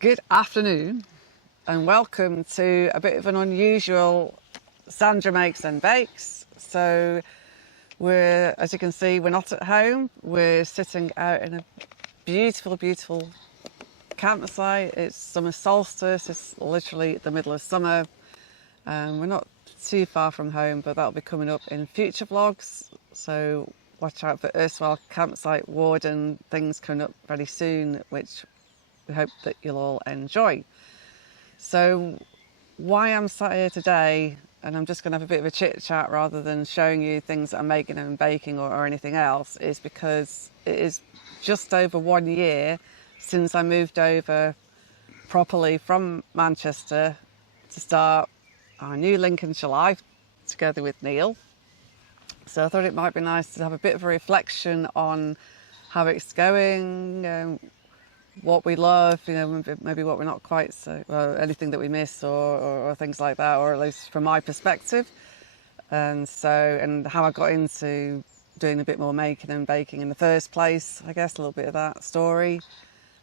Good afternoon and welcome to a bit of an unusual Sandra Makes and Bakes. So we're, as you can see, we're not at home. We're sitting out in a beautiful, beautiful campsite. It's summer solstice. It's literally the middle of summer. We're not too far from home, but that'll be coming up in future vlogs. So watch out for Erstwhile Campsite Warden things coming up very soon, which we hope that you'll all enjoy. So why I'm sat here today, and I'm just going to have a bit of a chit chat rather than showing you things that I'm making and baking or anything else, is because it is just over 1 year since I moved over properly from Manchester to start our new Lincolnshire life together with Neil. So I thought it might be nice to have a bit of a reflection on how it's going, what we love, you know, maybe what we're not quite so, well, anything that we miss or things like that, or at least from my perspective. And how I got into doing a bit more making and baking in the first place, I guess, a little bit of that story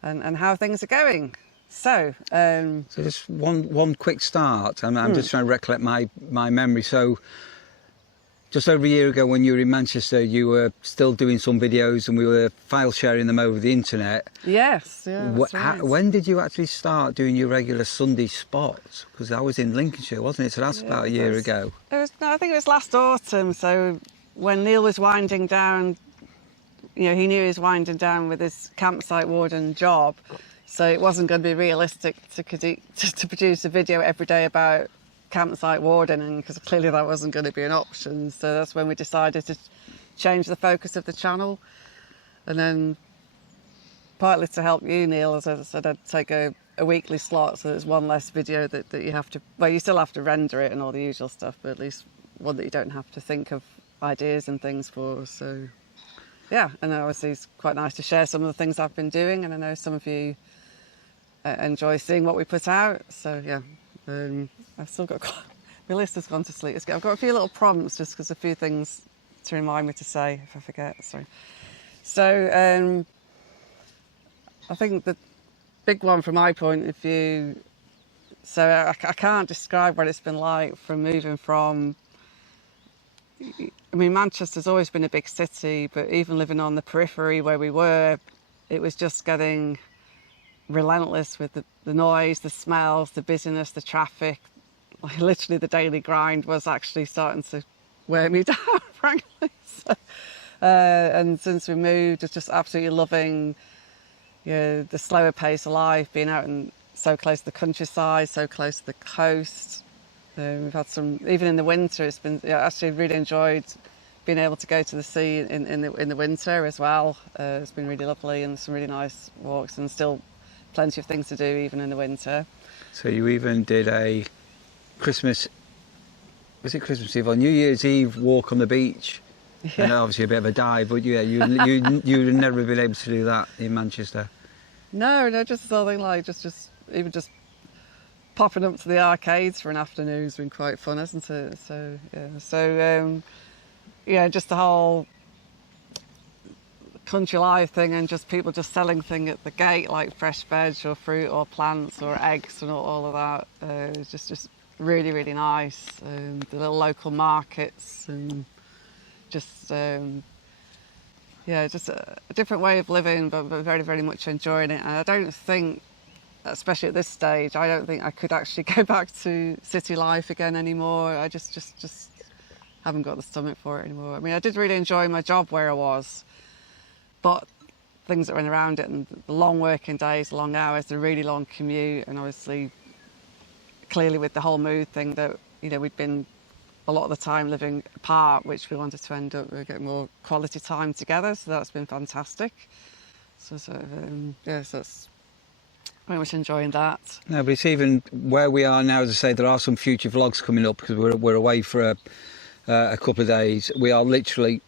and how things are going. So just one quick start. I'm just trying to recollect my memory. So just over a year ago when you were in Manchester, you were still doing some videos and we were file sharing them over the internet. Yes, yeah, that's right. When did you actually start doing your regular Sunday spots? Because I was in Lincolnshire, wasn't it? So that's about a year ago. No, I think it was last autumn. So when Neil was winding down, you know, he knew he was winding down with his campsite warden job. So it wasn't going to be realistic to produce a video every day about campsite wardening, because clearly that wasn't going to be an option. So that's when we decided to change the focus of the channel. And then partly to help you, Neil, as I said, I'd take a weekly slot, so there's one less video that you have to, well, you still have to render it and all the usual stuff, but at least one that you don't have to think of ideas and things for. So yeah, and obviously it's quite nice to share some of the things I've been doing, and I know some of you enjoy seeing what we put out. So yeah, I've still got, my list has gone to sleep. I've got a few little prompts just because a few things to remind me to say if I forget, sorry. So I think the big one from my point of view, so I can't describe what it's been like from moving from, I mean, Manchester's always been a big city, but even living on the periphery where we were, it was just getting relentless with the noise, the smells, the busyness, the traffic. Like literally the daily grind was actually starting to wear me down, frankly. So, and since we moved, it's just absolutely loving, you know, the slower pace of life, being out and so close to the countryside, so close to the coast. We've had some, even in the winter, it's been, yeah, actually really enjoyed being able to go to the sea in the winter as well. It's been really lovely and some really nice walks, and still plenty of things to do even in the winter. So you even did a Christmas, was it Christmas Eve or New Year's Eve walk on the beach? Yeah. And obviously a bit of a dive, but yeah, you'd never been able to do that in Manchester. No, just something like just popping up to the arcades for an afternoon has been quite fun, hasn't it? So yeah, just the whole country life thing, and just people just selling things at the gate like fresh veg or fruit or plants or eggs and all of that. It's just really, really nice. The little local markets, and just yeah, just a different way of living, but very, very much enjoying it. And I don't think, especially at this stage, I don't think I could actually go back to city life again anymore. I just haven't got the stomach for it anymore. I mean, I did really enjoy my job where I was, but things that went around it, and the long working days, the long hours, the really long commute, and obviously, clearly with the whole mood thing that, you know, we'd been a lot of the time living apart, which we wanted to end up getting more quality time together, so that's been fantastic. So yeah, so that's very much enjoying that. No, but it's even where we are now, as I say, there are some future vlogs coming up because we're away for a couple of days. We are literally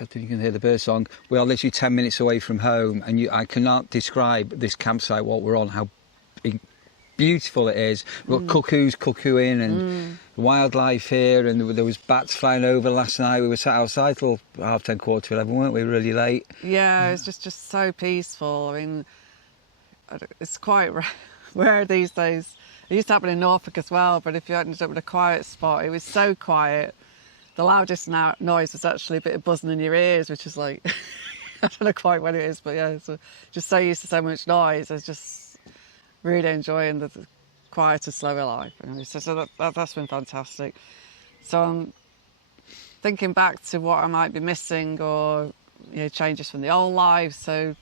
I think you can hear the bird song. We are literally 10 minutes away from home, and I cannot describe this campsite, what we're on, how beautiful it is. We've got cuckoos cuckooing and wildlife here, and there was bats flying over last night. We were sat outside till 10:30, 11:15, weren't we? Really late. Yeah, it's just so peaceful. I mean, it's quite rare these days. It used to happen in Norfolk as well, but if you ended up in a quiet spot, it was so quiet. The loudest noise was actually a bit of buzzing in your ears, which is like, I don't know quite what it is, but yeah, so just so used to so much noise. I was just really enjoying the quieter, slower life. Anyway, so that's been fantastic. So I'm thinking back to what I might be missing, or changes from the old life. So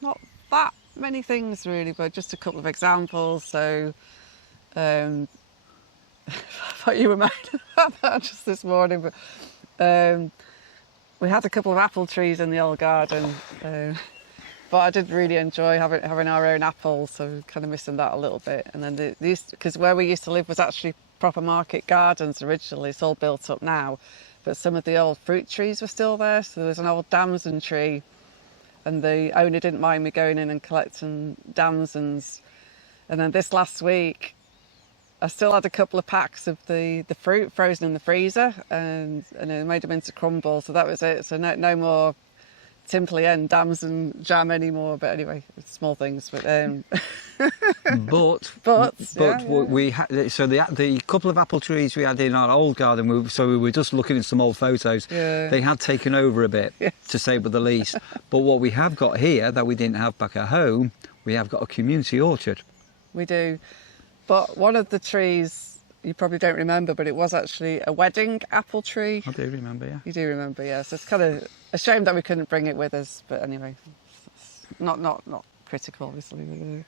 not that many things really, but just a couple of examples. So I thought you were made about that just this morning, but we had a couple of apple trees in the old garden, but I did really enjoy having our own apples, so kind of missing that a little bit. And then because where we used to live was actually proper market gardens originally. It's all built up now, but some of the old fruit trees were still there. So there was an old damson tree, and the owner didn't mind me going in and collecting damsons. And then this last week, I still had a couple of packs of the fruit frozen in the freezer, and I made them into crumble, so that was it. So no more Timperley End damson jam anymore, but anyway, it's small things. But we had, so the couple of apple trees we had in our old garden, we were just looking at some old photos. Yeah. They had taken over a bit, Yes. to say but the least. But what we have got here that we didn't have back at home, we have got a community orchard. We do. But one of the trees, you probably don't remember, but it was actually a wedding apple tree. I do remember, yeah. You do remember, yeah. So it's kind of a shame that we couldn't bring it with us, but anyway, it's not critical, obviously.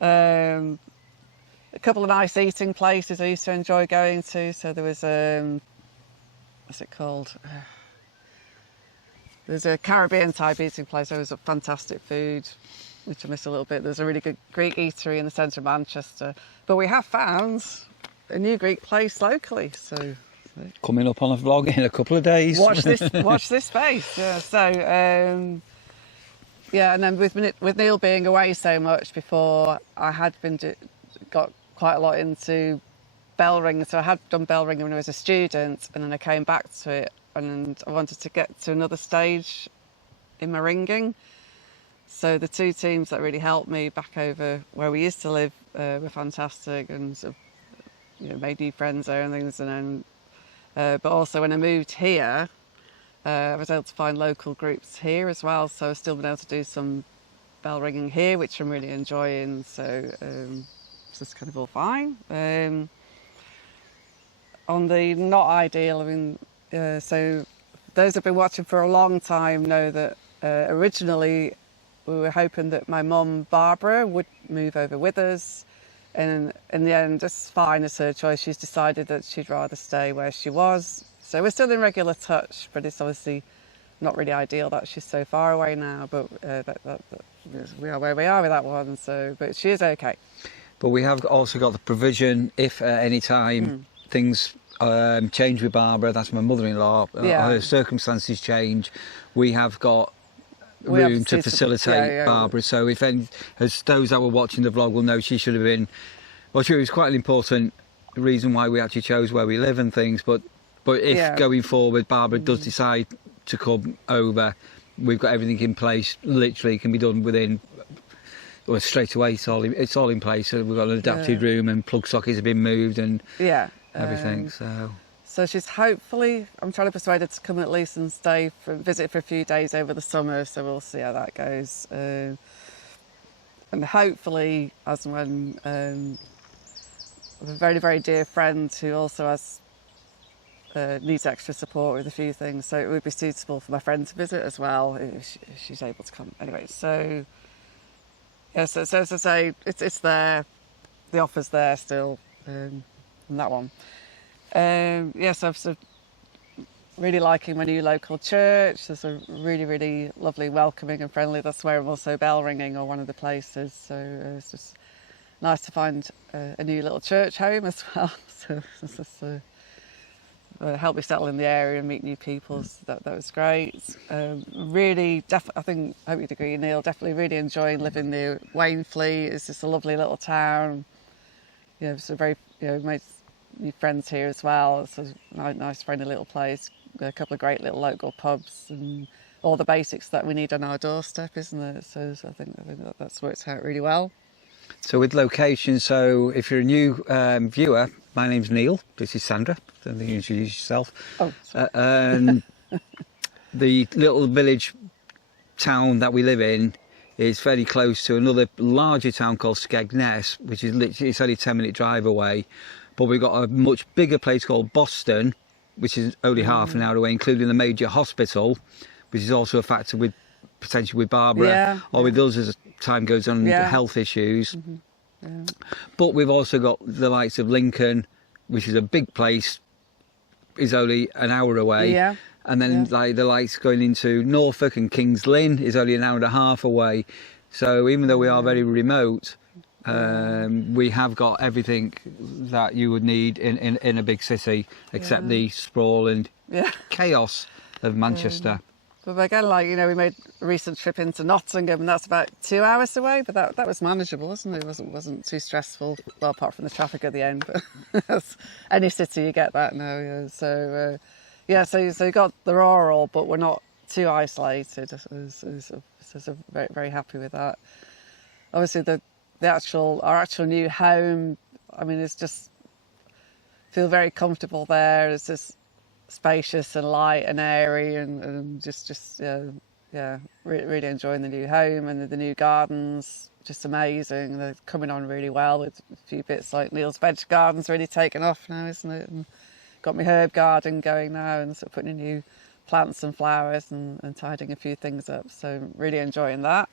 A couple of nice eating places I used to enjoy going to. So there was what's it called? There's a Caribbean type eating place. There was a fantastic food, which I miss a little bit. There's a really good Greek eatery in the centre of Manchester. But we have found a new Greek place locally, so Coming up on a vlog in a couple of days. watch this space. Yeah. So yeah, and then with Neil being away so much before, I had got quite a lot into bell ringing. So I had done bell ringing when I was a student, and then I came back to it, and I wanted to get to another stage in my ringing. So the two teams that really helped me back over where we used to live were fantastic, and sort of, made new friends there and things. And then, but also when I moved here, I was able to find local groups here as well. So I've still been able to do some bell ringing here, which I'm really enjoying. So it's just kind of all fine. On the not ideal, I mean, so those who've been watching for a long time know that originally we were hoping that my mum, Barbara, would move over with us. And in the end, it's fine, it's her choice. She's decided that she'd rather stay where she was. So we're still in regular touch, but it's obviously not really ideal that she's so far away now. But we are where we are with that one. So, but she is okay. But we have also got the provision, if at any time things change with Barbara, that's my mother-in-law, her circumstances change, we have got room to facilitate Barbara. So if as those that were watching the vlog will know, she should have been, well, she was quite an important reason why we actually chose where we live and things, but if going forward Barbara does decide to come over, we've got everything in place. Literally can be done within, well, straight away. It's all in place. So we've got an adapted room, and plug sockets have been moved, and everything. So she's hopefully, I'm trying to persuade her to come at least and visit for a few days over the summer, so we'll see how that goes. And hopefully, as and when a very, very dear friend who also needs extra support with a few things, so it would be suitable for my friend to visit as well, if she's able to come. Anyway, so, yeah, so as I say, it's there, the offer's there still, on that one. Yes, I'm sort of really liking my new local church. There's a really, really lovely, welcoming and friendly. That's where I'm also bell ringing, or one of the places. So it's just nice to find a new little church home as well. So it's just, helped me settle in the area and meet new people. So that was great. Really, I think, I hope you'd agree, Neil, definitely really enjoying living near Wainfleet. It's just a lovely little town. You know, it's a very, you know, made new friends here as well. It's a nice, friendly little place. A couple of great little local pubs and all the basics that we need on our doorstep, isn't it? So I think that's worked out really well. So with location, so if you're a new viewer, my name's Neil. This is Sandra. Don't think you introduce yourself. Oh, and the little village town that we live in is fairly close to another larger town called Skegness, which is literally, it's only a 10-minute drive away. But we've got a much bigger place called Boston, which is only half an hour away, including the major hospital, which is also a factor with potentially with Barbara or with us as time goes on, health issues. But we've also got the likes of Lincoln, which is a big place, is only an hour away. And then like the likes going into Norfolk and Kings Lynn is only an hour and a half away. So even though we are very remote, we have got everything that you would need in a big city, except the sprawl and chaos of Manchester. But again, like, you know, we made a recent trip into Nottingham, and that's about 2 hours away, but that was manageable, wasn't it? It wasn't too stressful, well, apart from the traffic at the end, but any city you get that now. Yeah. So, so you got the rural, but we're not too isolated. So very, very happy with that. Obviously, our actual new home, I mean, it's just feel very comfortable there. It's just spacious and light and airy, and really enjoying the new home and the new gardens. Just amazing. They're coming on really well with a few bits like Neil's veg garden's really taken off now, isn't it? And got my herb garden going now, and sort of putting in new plants and flowers and tidying a few things up. So really enjoying that.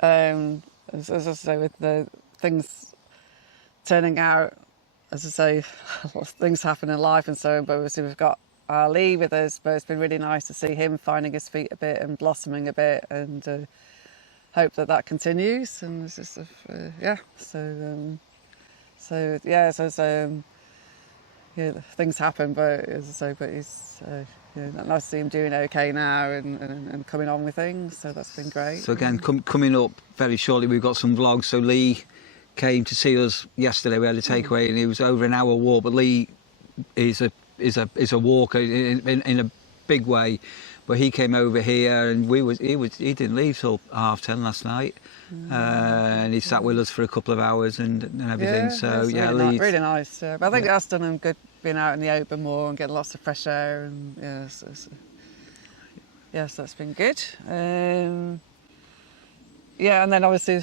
As I say, with the things turning out, as I say, things happen in life and so on, but obviously we've got our Lee with us, but it's been really nice to see him finding his feet a bit and blossoming a bit, and hope that continues. And it's just, things happen, but as I say, but he's, nice to see him doing okay now and coming on with things, so that's been great. So again, coming up very shortly, we've got some vlogs. So Lee came to see us yesterday. We had a takeaway, and it was over an hour walk. But Lee is a walker in a big way. But he came over here, and he didn't leave till 10:30 last night, and he sat with us for a couple of hours and everything. Really nice. But I think that's done him good, being out in the open more and getting lots of fresh air, and so that's been good. And then obviously,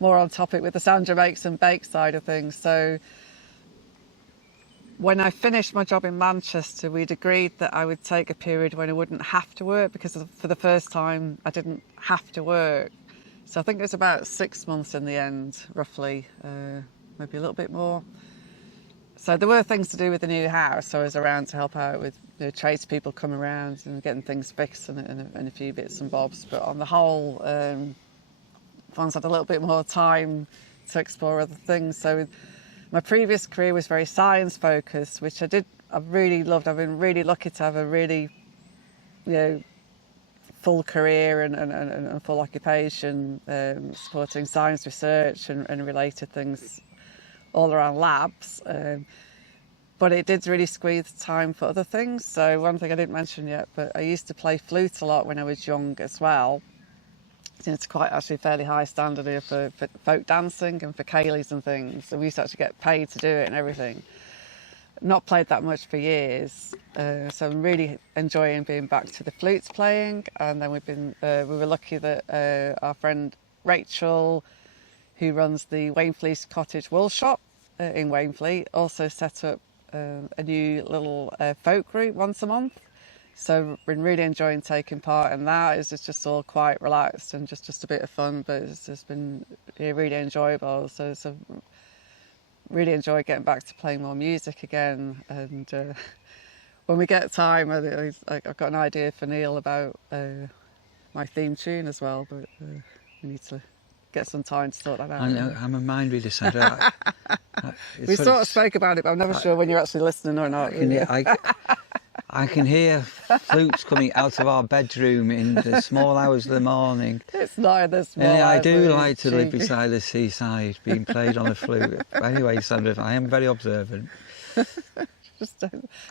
more on topic with the Sandra makes and bake side of things. So when I finished my job in Manchester, we'd agreed that I would take a period when I wouldn't have to work, because for the first time I didn't have to work. So I think it was about 6 months in the end, roughly, maybe a little bit more. So there were things to do with the new house. So I was around to help out with tradespeople coming around and getting things fixed and a few bits and bobs. But on the whole, once I had a little bit more time to explore other things. So my previous career was very science focused, which I've really loved. I've been really lucky to have a really, full career and full occupation, supporting science research and related things all around labs. But it did really squeeze time for other things. So one thing I didn't mention yet, but I used to play flute a lot when I was young as well. It's quite actually fairly high standard here for folk dancing and for ceilidhs and things. So we used to actually get paid to do it and everything. Not played that much for years, so I'm really enjoying being back to the flutes playing. And then we were lucky that our friend Rachel, who runs the Wainfleet Cottage Wool Shop in Wainfleet, also set up a new little folk group once a month. So been really enjoying taking part in that. It's just all quite relaxed and just a bit of fun, but it's just been really enjoyable. So really enjoy getting back to playing more music again. And when we get time, I've got an idea for Neil about my theme tune as well, but we need to get some time to sort that out. I know, I'm a mind reader, Sandra. We sort of spoke about it, but I'm never sure when you're actually listening or not. I can hear flutes coming out of our bedroom in the small hours of the morning. It's not this small. And I do like to live beside the seaside, being played on a flute. Anyway, Sandra, I am very observant.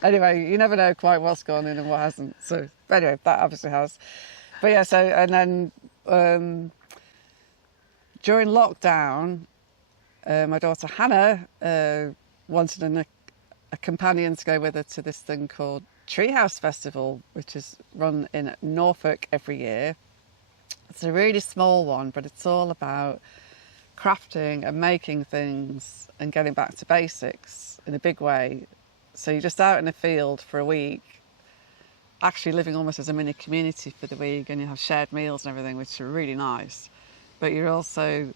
Anyway, you never know quite what's gone in and what hasn't. So anyway, that obviously has. But yeah, so and then during lockdown, my daughter Hannah wanted a companion to go with her to this thing called Treehouse Festival, which is run in Norfolk every year. It's a really small one, but it's all about crafting and making things and getting back to basics in a big way. So you're just out in the field for a week, actually living almost as a mini community for the week, and you have shared meals and everything, which are really nice. But you're also,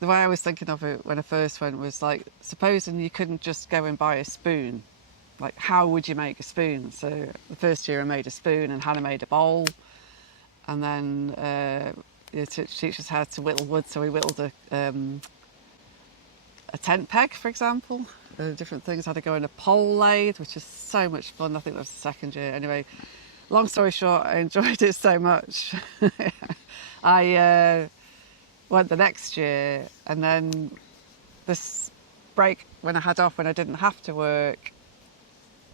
the way I was thinking of it when I first went was like, supposing you couldn't just go and buy a spoon, like how would you make a spoon? So the first year I made a spoon and Hannah made a bowl, and then teach us how to whittle wood. So we whittled a tent peg, for example. Different things, how to go in a pole lathe, which is so much fun. I think that was the second year. Anyway, long story short, I enjoyed it so much. I went the next year, and then this break when I had off, when I didn't have to work,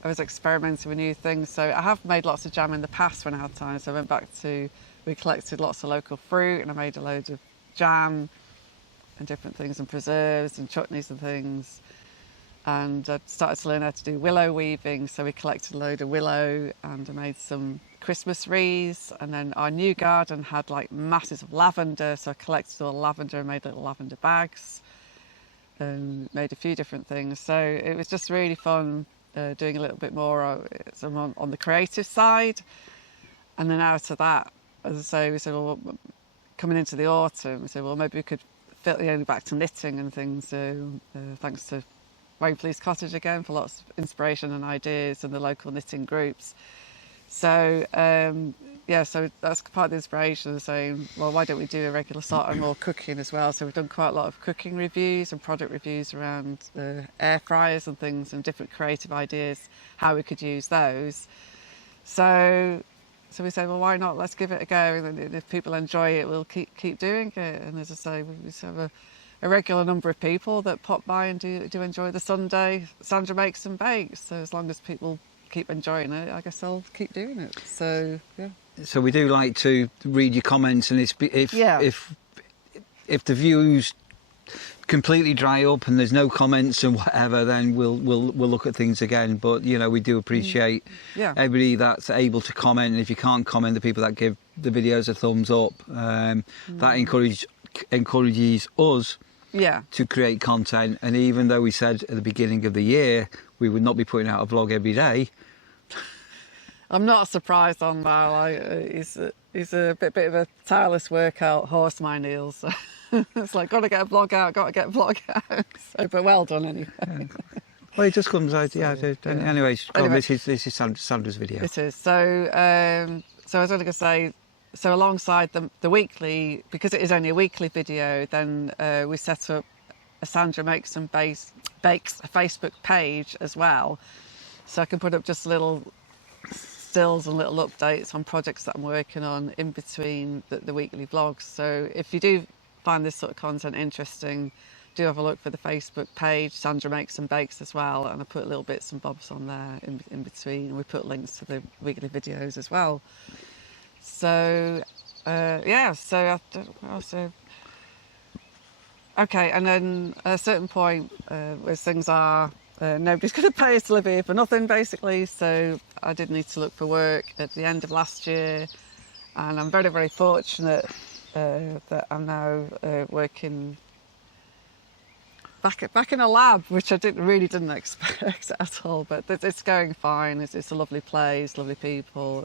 I was experimenting with new things. So I have made lots of jam in the past when I had time. So I went back to, we collected lots of local fruit and I made a load of jam and different things and preserves and chutneys and things. And I started to learn how to do willow weaving. So we collected a load of willow and I made some Christmas wreaths. And then our new garden had like masses of lavender. So I collected all the lavender and made little lavender bags and made a few different things. So it was just really fun. Doing a little bit more on the creative side, and then out of that, as I say, we said, well, coming into the autumn, we said, well, maybe we could fit back to knitting and things. So thanks to Waverley's Cottage again for lots of inspiration and ideas, and the local knitting groups. So yeah, so that's part of the inspiration of saying, well, why don't we do a regular sort of more cooking as well? So we've done quite a lot of cooking reviews and product reviews around air fryers and things, and different creative ideas, how we could use those. So we said, well, why not? Let's give it a go. And then if people enjoy it, we'll keep doing it. And as I say, we just have a regular number of people that pop by and do enjoy the Sunday Sandra Makes and Bakes. So as long as people keep enjoying it, I guess I'll keep doing it. So yeah. So we do like to read your comments, and if the views completely dry up and there's no comments and whatever, then we'll look at things again. But we do appreciate everybody that's able to comment, and if you can't comment, the people that give the videos a thumbs up. That encourages us to create content. And even though we said at the beginning of the year we would not be putting out a vlog every day, I'm not surprised on Mal. He's a bit of a tireless workout horse, my Neil. So it's like, got to get a vlog out, So, but well done anyway. Well, it just comes out, Anyway, this is Sandra's video. It is. So I was only going to say, so alongside the weekly, because it is only a weekly video, then we set up a Sandra Makes and Bakes a Facebook page as well. So I can put up just little stills and little updates on projects that I'm working on in between the weekly vlogs. So if you do find this sort of content interesting, do have a look for the Facebook page, Sandra Makes and Bakes as well, and I put little bits and bobs on there in between, and we put links to the weekly videos as well. So okay, and then at a certain point where things are nobody's going to pay us to live here for nothing, basically. So I did need to look for work at the end of last year, and I'm very, very fortunate that I'm now working back in a lab, which I really didn't expect at all. But it's going fine. It's a lovely place, lovely people.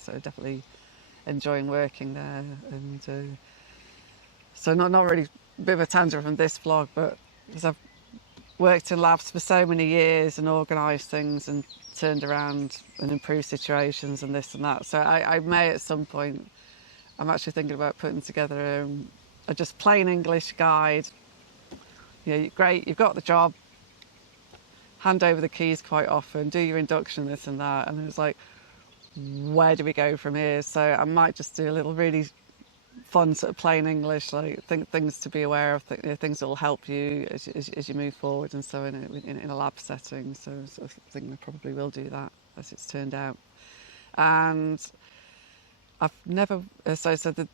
So definitely enjoying working there. And so not really a bit of a tangent from this vlog, but because I've worked in labs for so many years and organised things and turned around and improved situations and this and that. So I may at some point, I'm actually thinking about putting together a just plain English guide. You know, great, you've got the job, hand over the keys quite often, do your induction, this and that, and it was like, where do we go from here? So I might just do a little really fun sort of plain English, like things to be aware of, things that will help you as you move forward, and so in a lab setting. So I think I probably will do that as it's turned out. And I've never, so the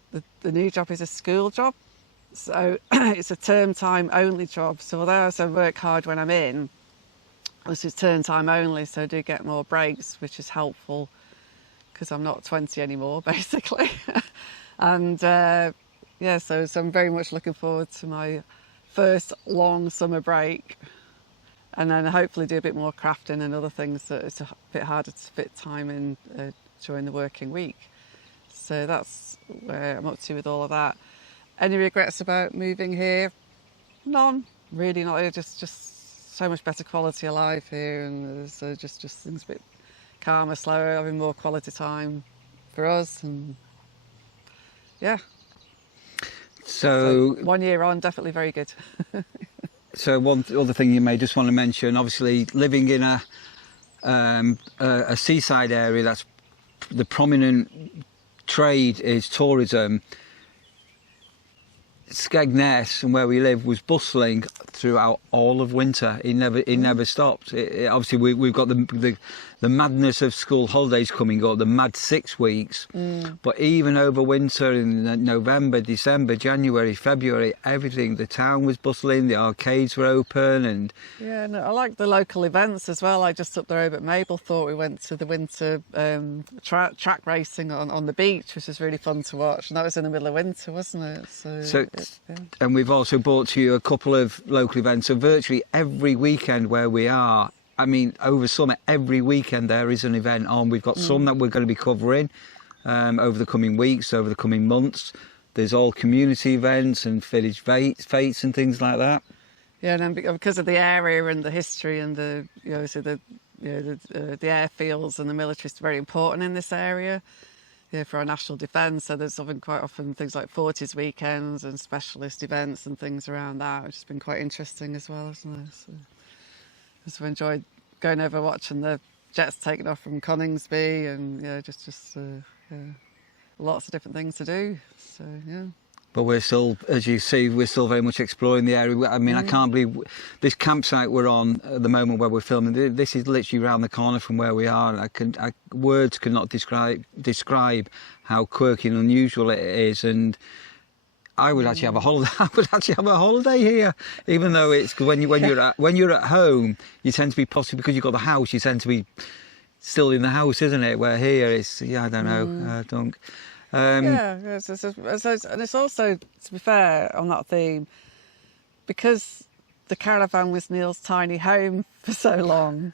new job is a school job, so it's a term time only job. So although I work hard when I'm in, this is term time only, so I do get more breaks, which is helpful because I'm not 20 anymore, basically. And yeah, so I'm very much looking forward to my first long summer break, and then hopefully do a bit more crafting and other things that it's a bit harder to fit time in during the working week. So that's where I'm up to with all of that. Any regrets about moving here? None, really not. Just so much better quality of life here, and so just things a bit calmer, slower, having more quality time for us, and yeah. So 1 year on, definitely very good. So one other thing you may just want to mention, obviously living in a seaside area, that's the prominent trade is tourism. Skegness and where we live was bustling throughout all of winter. It never stopped. Obviously we've got the madness of school holidays coming up, the mad 6 weeks. But even over winter in November, December, January, February, everything, the town was bustling, the arcades were open, and yeah, no, I like the local events as well. I just up the road at Mablethorpe, we went to the winter track racing on the beach, which was really fun to watch, and that was in the middle of winter, wasn't it? So yeah. And we've also brought to you a couple of local events. So virtually every weekend where we are, I mean, over summer, every weekend there is an event on. We've got some that we're going to be covering over the coming weeks, over the coming months. There's all community events and village fetes and things like that. Yeah, and because of the area and the history and the airfields and the military is very important in this area. Yeah, for our national defence, so there's quite often things like 40s weekends and specialist events and things around that, which has been quite interesting as well, hasn't it? So we enjoyed going over watching the jets taking off from Coningsby, and lots of different things to do. So yeah. But we're still, as you see, we're still very much exploring the area. I mean, I can't believe this campsite we're on at the moment where we're filming. This is literally around the corner from where we are. Words cannot describe how quirky and unusual it is. And I would actually have a holiday. I would actually have a holiday here, even though it's when you're at home, you tend to be possibly because you've got the house. You tend to be still in the house, isn't it? Where here it's I don't know. Yeah, and it's also, to be fair, on that theme, because the Caravan was Neil's tiny home for so long,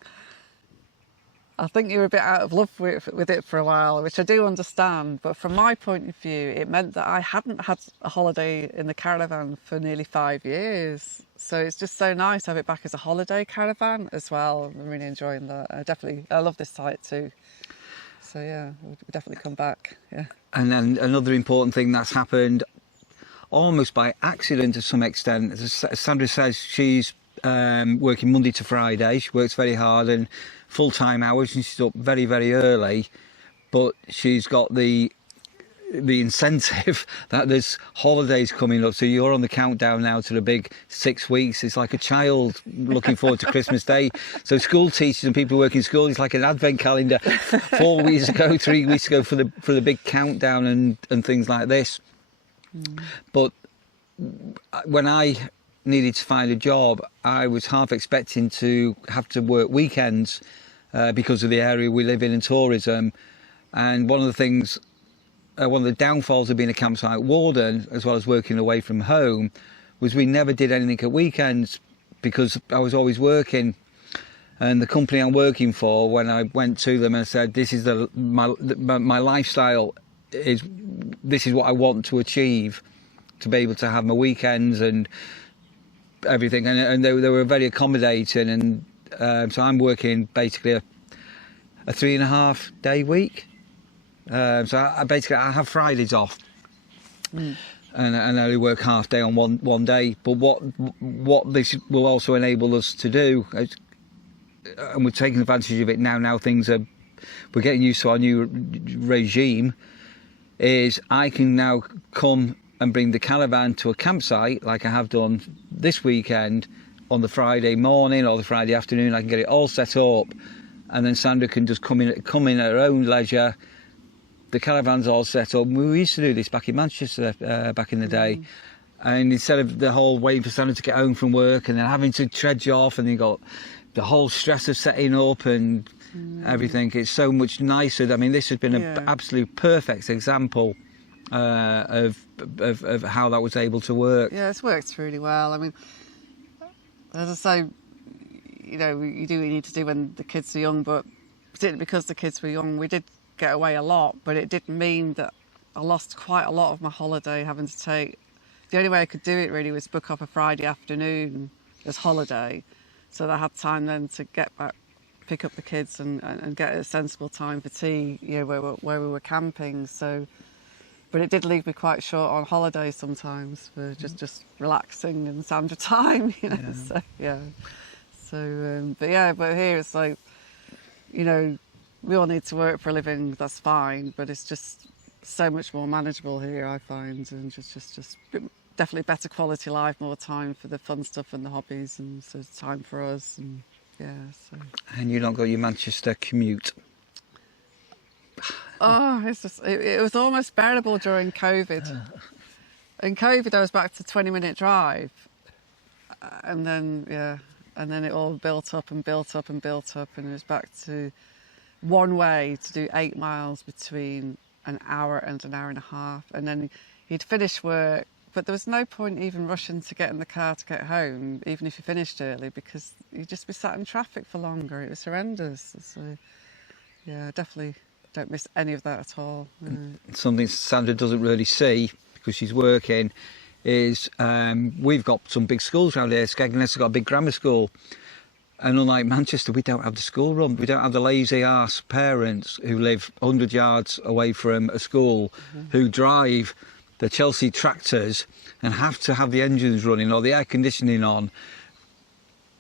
I think you were a bit out of love with it for a while, which I do understand. But from my point of view, it meant that I hadn't had a holiday in the Caravan for nearly 5 years. So it's just so nice to have it back as a holiday caravan as well. I'm really enjoying that. I love this site too. So yeah, we'll definitely come back. Yeah. And then another important thing that's happened, almost by accident to some extent, as Sandra says, she's working Monday to Friday. She works very hard and full-time hours, and she's up very, very early. But she's got the incentive that there's holidays coming up, so you're on the countdown now to the big 6 weeks. It's like a child looking forward to Christmas Day. So school teachers and people who work in school, it's like an advent calendar. 4 weeks ago, 3 weeks ago for the big countdown and things like this. But when I needed to find a job, I was half expecting to have to work weekends because of the area we live in and tourism. And one of the downfalls of being a campsite warden, as well as working away from home, was we never did anything at weekends because I was always working. And the company I'm working for, when I went to them and said, "This is my lifestyle, this is what I want to achieve, to be able to have my weekends and everything," and they were very accommodating. And so I'm working basically a 3.5 day week. So I have Fridays off. and only work half day on one day. But what this will also enable us to do, and we're taking advantage of it now. Now we're getting used to our new regime. Is I can now come and bring the caravan to a campsite like I have done this weekend on the Friday morning or the Friday afternoon. I can get it all set up, and then Sandra can just come in at her own leisure. The caravan's all set up. We used to do this back in Manchester back in the day, and instead of the whole waiting for Sandra to get home from work and then having to trudge off, and then you got the whole stress of setting up and everything, it's so much nicer. I mean, this has been an absolute perfect example of how that was able to work. Yeah, it's worked really well. I mean, as I say, you know, you do what you need to do when the kids are young, but particularly because the kids were young, we did get away a lot, but it did mean that I lost quite a lot of my holiday having to take. The only way I could do it really was book off a Friday afternoon as holiday, so that I had time then to get back, pick up the kids and get a sensible time for tea, you know, where we were camping. So, but it did leave me quite short on holiday sometimes for just relaxing and Sandra time, you know. But here it's like, you know, we all need to work for a living, that's fine, but it's just so much more manageable here, I find, and just definitely better quality life, more time for the fun stuff and the hobbies, and so time for us, and And you don't got your Manchester commute. Oh, it's just, it was almost bearable during COVID. In COVID, I was back to 20-minute drive, and then it all built up and built up and built up, and it was back to one way to do 8 miles between an hour and an hour and a half, and then you'd finish work, but there was no point even rushing to get in the car to get home, even if you finished early, because you'd just be sat in traffic for longer. It was horrendous. So yeah, I definitely don't miss any of that at all. Something Sandra doesn't really see because she's working is we've got some big schools around here. Skegness has got a big grammar school. And unlike Manchester, we don't have the school run. We don't have the lazy arse parents who live 100 yards away from a school, who drive the Chelsea tractors and have to have the engines running or the air conditioning on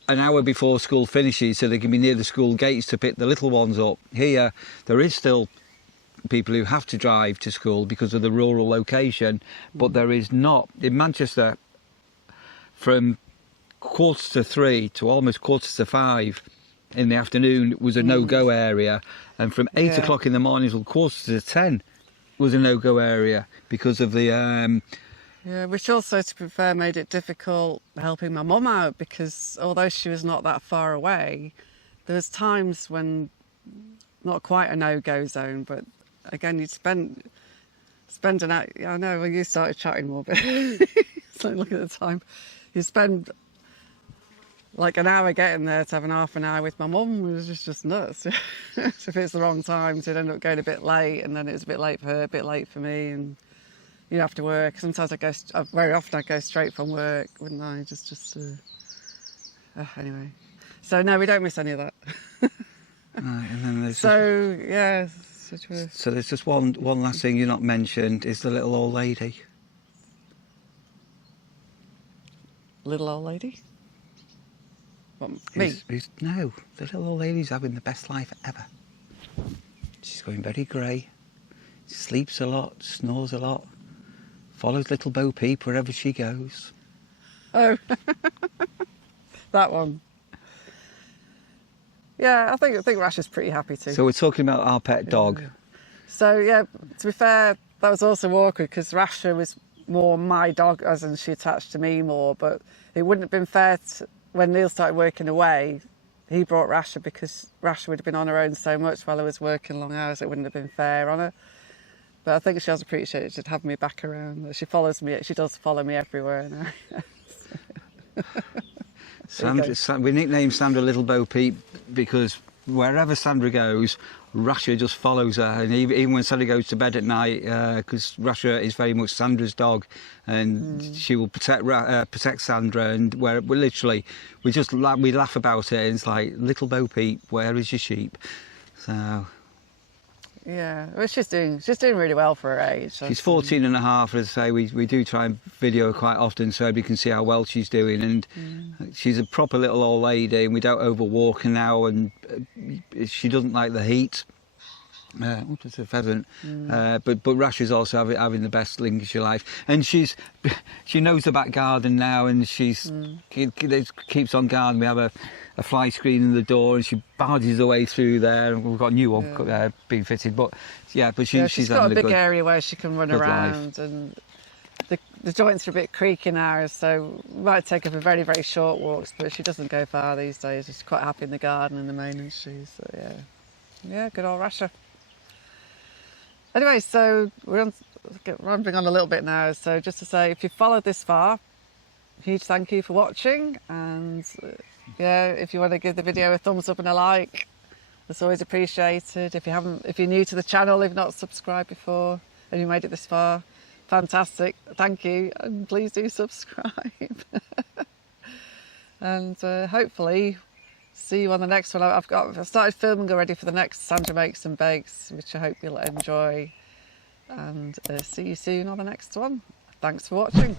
an hour before school finishes so they can be near the school gates to pick the little ones up. Here, there is still people who have to drive to school because of the rural location, but there is not. In Manchester, from 2:45 to almost 5:15 in the afternoon was a no-go area, and from 8 o'clock in the morning till 9:45 was a no-go area because of the which also, to be fair, made it difficult helping my mum out, because although she was not that far away, there was times when, not quite a no-go zone, but again, you'd spend an hour. I know, when you started chatting more, but it's like, look at the time, you spend like an hour getting there to have an half an hour with my mum. It was just nuts. If it's the wrong time, so I'd end up going a bit late, and then it was a bit late for her, a bit late for me, and you have to work. Sometimes very often I go straight from work, wouldn't I? Anyway. So no, we don't miss any of that. Right, and then there's so there's just one last thing you're not mentioned is the little old lady. Little old lady? What, me? No, the little old lady's having the best life ever. She's going very grey, sleeps a lot, snores a lot, follows little Bo Peep wherever she goes. Oh, that one. Yeah, I think Rash is pretty happy too. So we're talking about our pet dog. So yeah, to be fair, that was also awkward because Rasha was more my dog, as in she attached to me more, but it wouldn't have been fair when Neil started working away. He brought Rasha because Rasha would have been on her own so much while I was working long hours. It wouldn't have been fair on her. But I think she has appreciated she'd have me back around. She follows me. She does follow me everywhere now. Sandra, we nicknamed Sandra Little Bo Peep because wherever Sandra goes, Rasha just follows her, and even when Sandra goes to bed at night, because Rasha is very much Sandra's dog, and she will protect Sandra, and we laugh about it, and it's like, Little Bo Peep, where is your sheep? So Yeah, well, she's doing really well for her age. She's 14 and a half, as I say. We do try and video her quite often so everybody can see how well she's doing, and she's a proper little old lady, and we don't overwalk her now, and she doesn't like the heat. It's a pheasant, but Rash is also having the best Lincolnshire life, and she knows the back garden now, and she's keeps on garden. We have a fly screen in the door, and she barges her way through there. And we've got a new one being fitted, but she's got having a big area where she can run around, life. and the joints are a bit creaky now, so we might take her for very, very short walks, but she doesn't go far these days. She's quite happy in the garden in the main, and she's good old Rasher. Anyway, so we're rambling on a little bit now. So just to say, if you followed this far, huge thank you for watching. And if you want to give the video a thumbs up and a like, that's always appreciated. If you're new to the channel, if not subscribed before, and you made it this far, fantastic. Thank you, and please do subscribe. And hopefully see you on the next one. I've started filming already for the next Sandra Makes and Bakes, which I hope you'll enjoy. And see you soon on the next one. Thanks for watching.